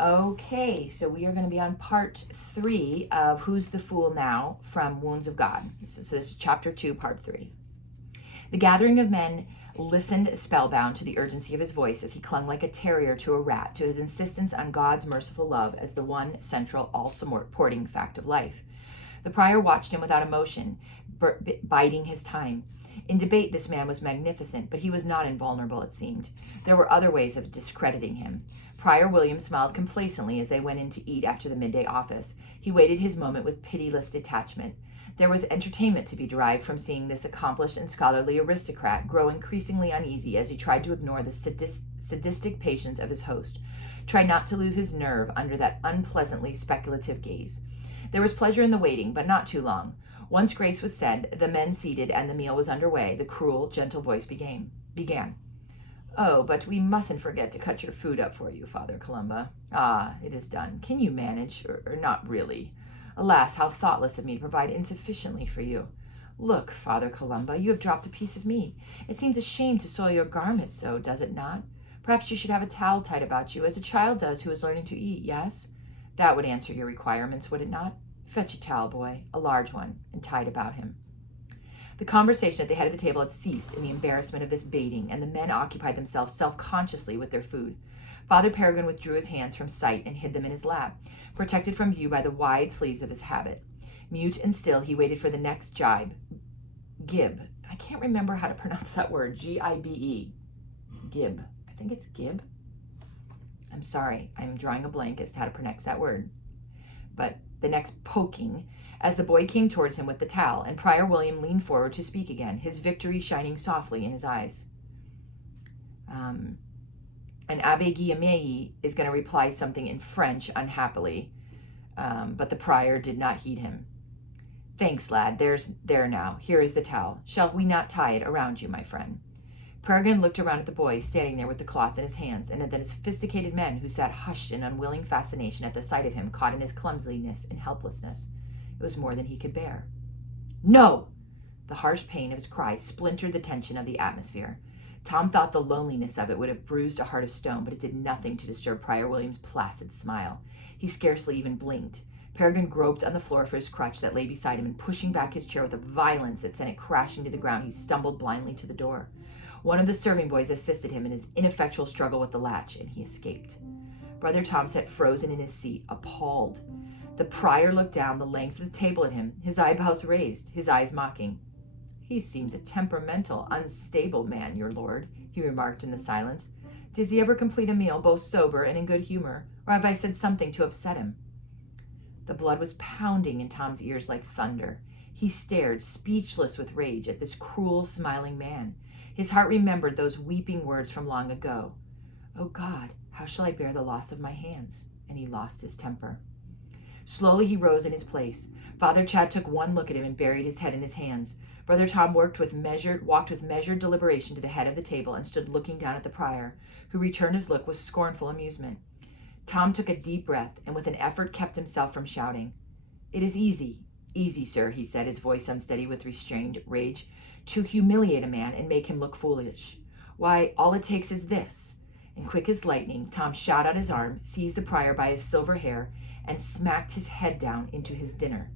Okay, so we are going to be on part 3 of Who's the Fool Now from Wounds of God. So this is chapter 2, part 3. The gathering of men listened spellbound to the urgency of his voice as he clung like a terrier to a rat to his insistence on God's merciful love as the one central, all-supporting fact of life. The prior watched him without emotion, biding his time. In debate, this man was magnificent, but he was not invulnerable, it seemed. There were other ways of discrediting him. Prior William smiled complacently as they went in to eat after the midday office. He waited his moment with pitiless detachment. There was entertainment to be derived from seeing this accomplished and scholarly aristocrat grow increasingly uneasy as he tried to ignore the sadistic patience of his host, tried not to lose his nerve under that unpleasantly speculative gaze. There was pleasure in the waiting, but not too long. Once grace was said, the men seated, and the meal was underway, the cruel, gentle voice began. "Oh, but we mustn't forget to cut your food up for you, Father Columba. Ah, it is done. Can you manage, or not really? Alas, how thoughtless of me to provide insufficiently for you. Look, Father Columba, you have dropped a piece of meat. It seems a shame to soil your garment so, does it not? Perhaps you should have a towel tied about you, as a child does who is learning to eat, yes? That would answer your requirements, would it not? Fetch a towel, boy, a large one, and tie it about him." The conversation at the head of the table had ceased in the embarrassment of this baiting, and the men occupied themselves self-consciously with their food. Father Peregrine withdrew his hands from sight and hid them in his lap, protected from view by the wide sleeves of his habit. Mute and still, he waited for the next jibe. Gib. I can't remember how to pronounce that word. G-I-B-E. Gib. I think it's Gib. I'm sorry. I'm drawing a blank as to how to pronounce that word. But the next poking, as the boy came towards him with the towel, and Prior William leaned forward to speak again, his victory shining softly in his eyes. And Abbe Guillaume is going to reply something in French, unhappily, but the prior did not heed him. "Thanks, lad. There now. Here is the towel. Shall we not tie it around you, my friend?" Peregrine looked around at the boy standing there with the cloth in his hands, and at the sophisticated men who sat hushed in unwilling fascination at the sight of him, caught in his clumsiness and helplessness. It was more than he could bear. "No!" The harsh pain of his cry splintered the tension of the atmosphere. Tom thought the loneliness of it would have bruised a heart of stone, but it did nothing to disturb Prior William's placid smile. He scarcely even blinked. Peregrine groped on the floor for his crutch that lay beside him, and pushing back his chair with a violence that sent it crashing to the ground, he stumbled blindly to the door. One of the serving boys assisted him in his ineffectual struggle with the latch, and he escaped. Brother Tom sat frozen in his seat, appalled. The prior looked down the length of the table at him, his eyebrows raised, his eyes mocking. "He seems a temperamental, unstable man, your lord," he remarked in the silence. "Does he ever complete a meal both sober and in good humor, or have I said something to upset him?" The blood was pounding in Tom's ears like thunder. He stared, speechless with rage, at this cruel, smiling man. His heart remembered those weeping words from long ago. "Oh God, how shall I bear the loss of my hands?" And he lost his temper. Slowly he rose in his place. Father Chad took one look at him and buried his head in his hands. Brother Tom walked with measured deliberation to the head of the table and stood looking down at the prior, who returned his look with scornful amusement. Tom took a deep breath and with an effort kept himself from shouting. "It is easy, sir," he said, his voice unsteady with restrained rage, "to humiliate a man and make him look foolish. Why, all it takes is this." And quick as lightning, Tom shot out his arm, seized the prior by his silver hair, and smacked his head down into his dinner.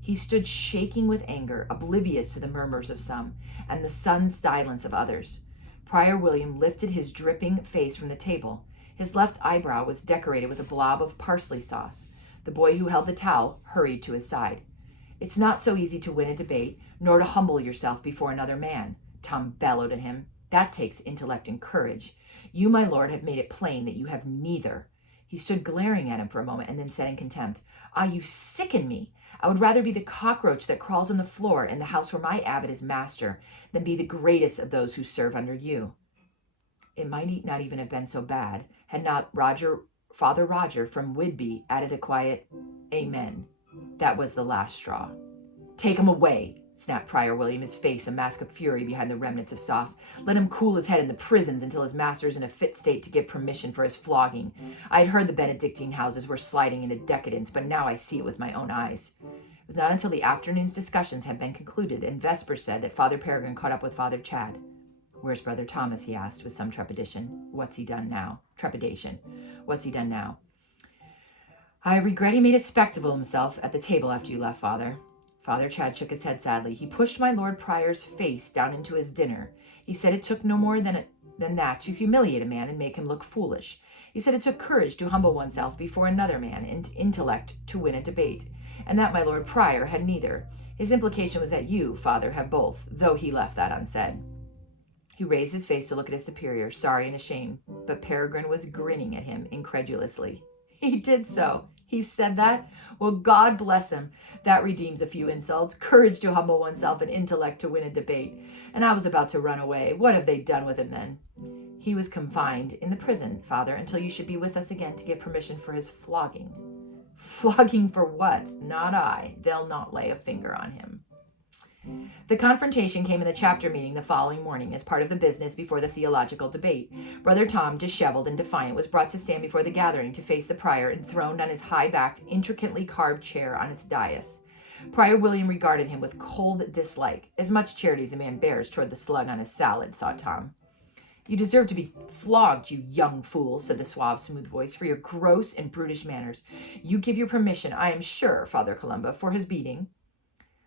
He stood shaking with anger, oblivious to the murmurs of some, and the stunned silence of others. Prior William lifted his dripping face from the table. His left eyebrow was decorated with a blob of parsley sauce. The boy who held the towel hurried to his side. "It's not so easy to win a debate, nor to humble yourself before another man," Tom bellowed at him. "That takes intellect and courage. You, my lord, have made it plain that you have neither." He stood glaring at him for a moment and then said in contempt, "Ah, you sicken me. I would rather be the cockroach that crawls on the floor in the house where my abbot is master than be the greatest of those who serve under you." It might not even have been so bad had not Father Roger from Whitby added a quiet "Amen." That was the last straw. "Take him away," snapped Prior William, his face a mask of fury behind the remnants of sauce. "Let him cool his head in the prisons until his master is in a fit state to give permission for his flogging. I had heard the Benedictine houses were sliding into decadence, but now I see it with my own eyes." It was not until the afternoon's discussions had been concluded and vespers said that Father Peregrine caught up with Father Chad. "Where's Brother Thomas?" he asked with some trepidation. What's he done now? I regret he made a spectacle of himself at the table after you left, Father. Father Chad shook his head sadly. He pushed my Lord Prior's face down into his dinner. He said it took no more than that to humiliate a man and make him look foolish. He said it took courage to humble oneself before another man and intellect to win a debate, and that my Lord Prior had neither. His implication was that you, Father, have both, though he left that unsaid. He raised his face to look at his superior, sorry and ashamed, but Peregrine was grinning at him incredulously. He did so. He said that? Well, God bless him. That redeems a few insults. Courage to humble oneself and intellect to win a debate. And I was about to run away. What have they done with him then? He was confined in the prison, Father, until you should be with us again to give permission for his flogging. Flogging for what? Not I. They'll not lay a finger on him. The confrontation came in the chapter meeting the following morning as part of the business before the theological debate. Brother Tom, disheveled and defiant, was brought to stand before the gathering to face the prior, enthroned on his high-backed, intricately carved chair on its dais. Prior William regarded him with cold dislike, as much charity as a man bears toward the slug on his salad, thought Tom. You deserve to be flogged, you young fool, said the suave, smooth voice, for your gross and brutish manners. You give your permission, I am sure, Father Columba, for his beating.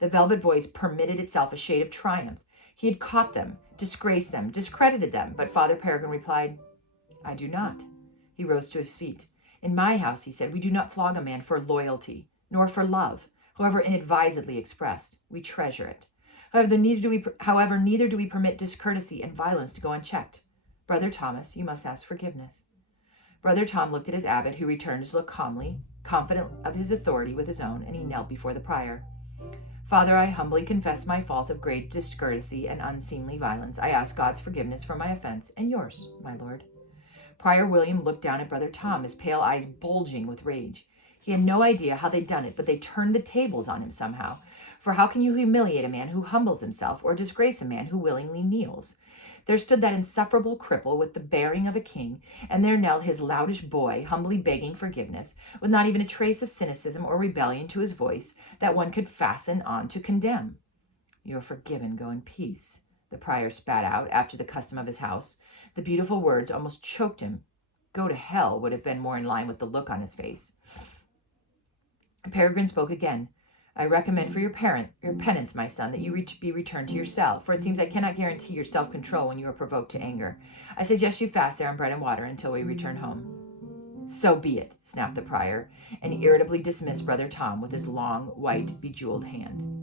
The velvet voice permitted itself a shade of triumph. He had caught them, disgraced them, discredited them, but Father Peregrine replied, I do not. He rose to his feet. In my house, he said, we do not flog a man for loyalty, nor for love, however inadvisedly expressed. We treasure it. However, neither do we permit discourtesy and violence to go unchecked. Brother Thomas, you must ask forgiveness. Brother Tom looked at his abbot, who returned his look calmly, confident of his authority with his own, and he knelt before the prior. Father, I humbly confess my fault of great discourtesy and unseemly violence. I ask God's forgiveness for my offense, and yours, my lord. Prior William looked down at Brother Tom, his pale eyes bulging with rage. He had no idea how they'd done it, but they turned the tables on him somehow. For how can you humiliate a man who humbles himself, or disgrace a man who willingly kneels? There stood that insufferable cripple with the bearing of a king, and there knelt his loutish boy, humbly begging forgiveness, with not even a trace of cynicism or rebellion to his voice that one could fasten on to condemn. You are forgiven, go in peace, the prior spat out after the custom of his house. The beautiful words almost choked him. Go to hell would have been more in line with the look on his face. Peregrine spoke again. I recommend for your penance, my son, that you be returned to your cell, for it seems I cannot guarantee your self-control when you are provoked to anger. I suggest you fast there on bread and water until we return home. So be it, snapped the prior, and irritably dismissed Brother Tom with his long, white, bejeweled hand.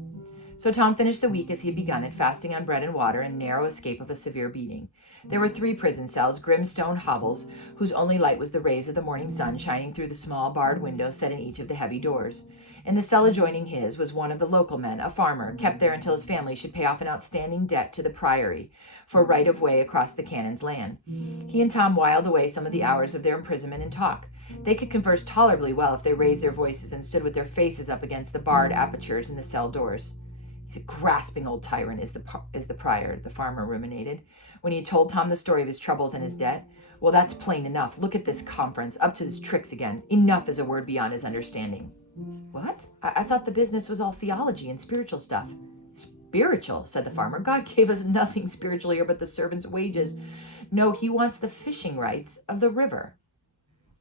So Tom finished the week as he had begun it, fasting on bread and water and narrow escape of a severe beating. There were 3 prison cells, grim stone hovels, whose only light was the rays of the morning sun shining through the small barred windows set in each of the heavy doors. In the cell adjoining his was one of the local men, a farmer, kept there until his family should pay off an outstanding debt to the priory for right of way across the canon's land. He and Tom whiled away some of the hours of their imprisonment in talk. They could converse tolerably well if they raised their voices and stood with their faces up against the barred apertures in the cell doors. He's a grasping old tyrant, is the prior, the farmer ruminated, when he had told Tom the story of his troubles and his debt. Well, that's plain enough. Look at this conference, up to his tricks again. Enough is a word beyond his understanding. What? I thought the business was all theology and spiritual stuff. Spiritual, said the farmer. God gave us nothing spiritual here but the servants' wages. No, he wants the fishing rights of the river.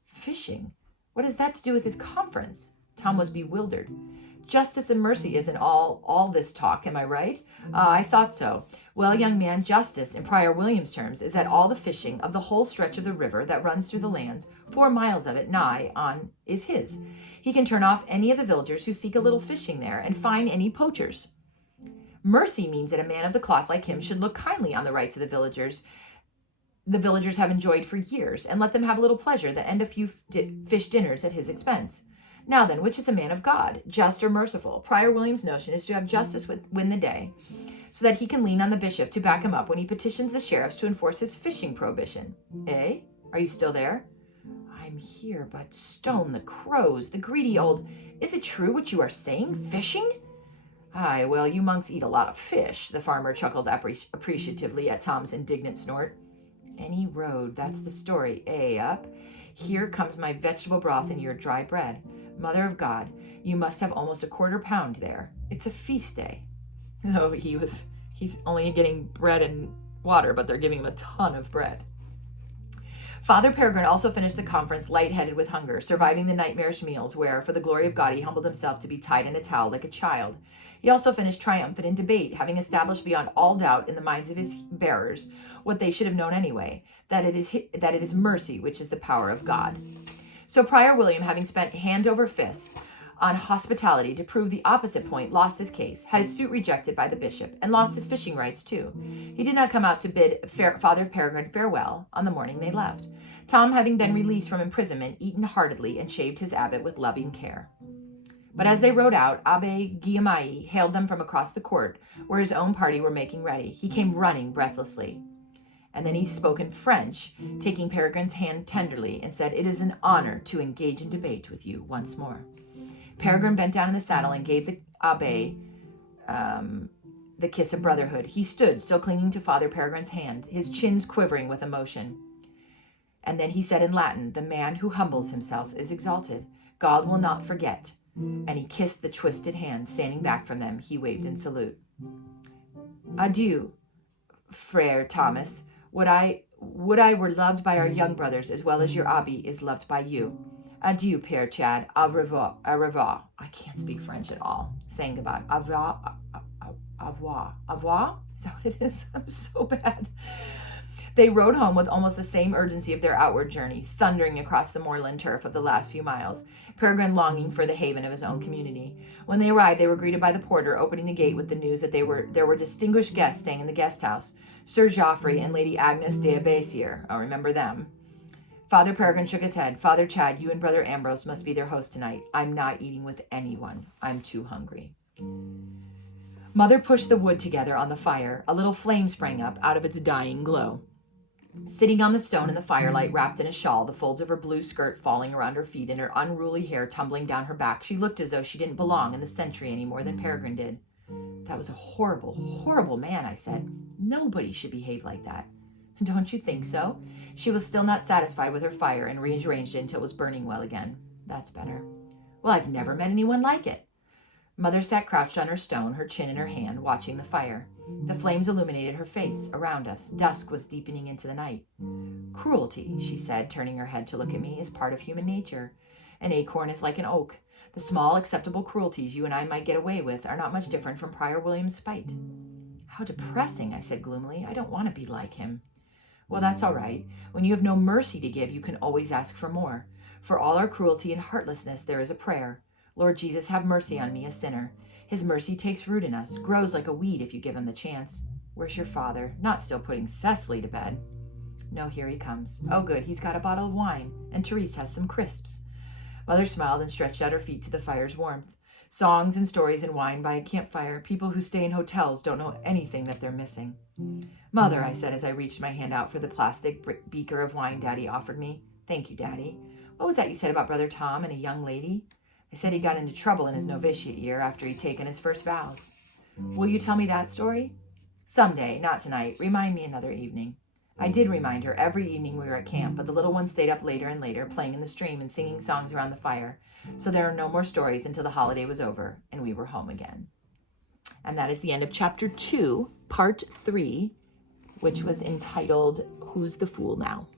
Fishing? What has that to do with his conference? Tom was bewildered. Justice and mercy isn't all this talk, am I right? I thought so. Well, young man, justice, in Prior William's terms, is that all the fishing of the whole stretch of the river that runs through the lands, 4 miles of it nigh on, is his. He can turn off any of the villagers who seek a little fishing there and fine any poachers. Mercy means that a man of the cloth like him should look kindly on the rights of the villagers have enjoyed for years, and let them have a little pleasure that end a few fish dinners at his expense. Now then, which is a man of God, just or merciful? Prior William's notion is to have justice win the day, so that he can lean on the bishop to back him up when he petitions the sheriffs to enforce his fishing prohibition. Eh? Are you still there? I'm here, but stone the crows, the greedy old... Is it true what you are saying? Fishing? Aye, well, you monks eat a lot of fish, the farmer chuckled appreciatively at Tom's indignant snort. Any road, that's the story, up? Here comes my vegetable broth and your dry bread. Mother of God, you must have almost a £1/4 there. It's a feast day. No, he's only getting bread and water, but they're giving him a ton of bread. Father Peregrine also finished the conference lightheaded with hunger, surviving the nightmarish meals where, for the glory of God, he humbled himself to be tied in a towel like a child. He also finished triumphant in debate, having established beyond all doubt in the minds of his bearers what they should have known anyway, that it is mercy which is the power of God. So Prior William, having spent hand over fist on hospitality to prove the opposite point, lost his case, had his suit rejected by the bishop, and lost his fishing rights too. He did not come out to bid Father Peregrine farewell on the morning they left. Tom, having been released from imprisonment, eaten heartily and shaved his abbot with loving care. But as they rode out, Abbe Guillaume hailed them from across the court, where his own party were making ready. He came running breathlessly. And then he spoke in French, taking Peregrine's hand tenderly, and said, "It is an honor to engage in debate with you once more." Peregrine bent down in the saddle and gave the Abbe the kiss of brotherhood. He stood, still clinging to Father Peregrine's hand, his chins quivering with emotion. And then he said in Latin, "The man who humbles himself is exalted. God will not forget." And he kissed the twisted hands. Standing back from them, he waved in salute. "Adieu, Frere Thomas. Would I were loved by our young brothers as well as your Abbe is loved by you. Adieu, Père Chad. Au revoir. Au revoir." I can't speak French at all. Saying goodbye. Au revoir. Au revoir. Au revoir? Is that what it is? I'm so bad. They rode home with almost the same urgency of their outward journey, thundering across the moorland turf of the last few miles, Peregrine longing for the haven of his own community. When they arrived, they were greeted by the porter, opening the gate with the news that there were distinguished guests staying in the guest house, Sir Geoffrey and Lady Agnes de Abbasier. Oh, remember them. Father Peregrine shook his head. "Father Chad, you and Brother Ambrose must be their host tonight. I'm not eating with anyone. I'm too hungry." Mother pushed the wood together on the fire. A little flame sprang up out of its dying glow. Sitting on the stone in the firelight, wrapped in a shawl, the folds of her blue skirt falling around her feet and her unruly hair tumbling down her back, she looked as though she didn't belong in the century any more than Peregrine did. "That was a horrible, horrible man," I said. "Nobody should behave like that." "Don't you think so?" She was still not satisfied with her fire and rearranged it until it was burning well again. "That's better." "Well, I've never met anyone like it." Mother sat crouched on her stone, her chin in her hand, watching the fire. The flames illuminated her face around us. Dusk was deepening into the night. "Cruelty," she said, turning her head to look at me, "is part of human nature. An acorn is like an oak. The small, acceptable cruelties you and I might get away with are not much different from Prior William's spite." "How depressing," I said gloomily. "I don't want to be like him." "Well, that's all right. When you have no mercy to give, you can always ask for more. For all our cruelty and heartlessness, there is a prayer. Lord Jesus, have mercy on me, a sinner. His mercy takes root in us, grows like a weed if you give him the chance. Where's your father? Not still putting Cecily to bed?" "No, here he comes. Oh, good, he's got a bottle of wine, and Therese has some crisps." Mother smiled and stretched out her feet to the fire's warmth. Songs and stories and wine by a campfire. People who stay in hotels don't know anything that they're missing. "Mother," I said as I reached my hand out for the plastic beaker of wine Daddy offered me. "Thank you, Daddy. What was that you said about Brother Tom and a young lady?" "I said he got into trouble in his novitiate year after he'd taken his first vows." "Will you tell me that story?" "Someday, not tonight. Remind me another evening." I did remind her every evening we were at camp, but the little one stayed up later and later, playing in the stream and singing songs around the fire. So there were no more stories until the holiday was over and we were home again. And that is the end of Chapter 2, Part 3, which was entitled, Who's the Fool Now?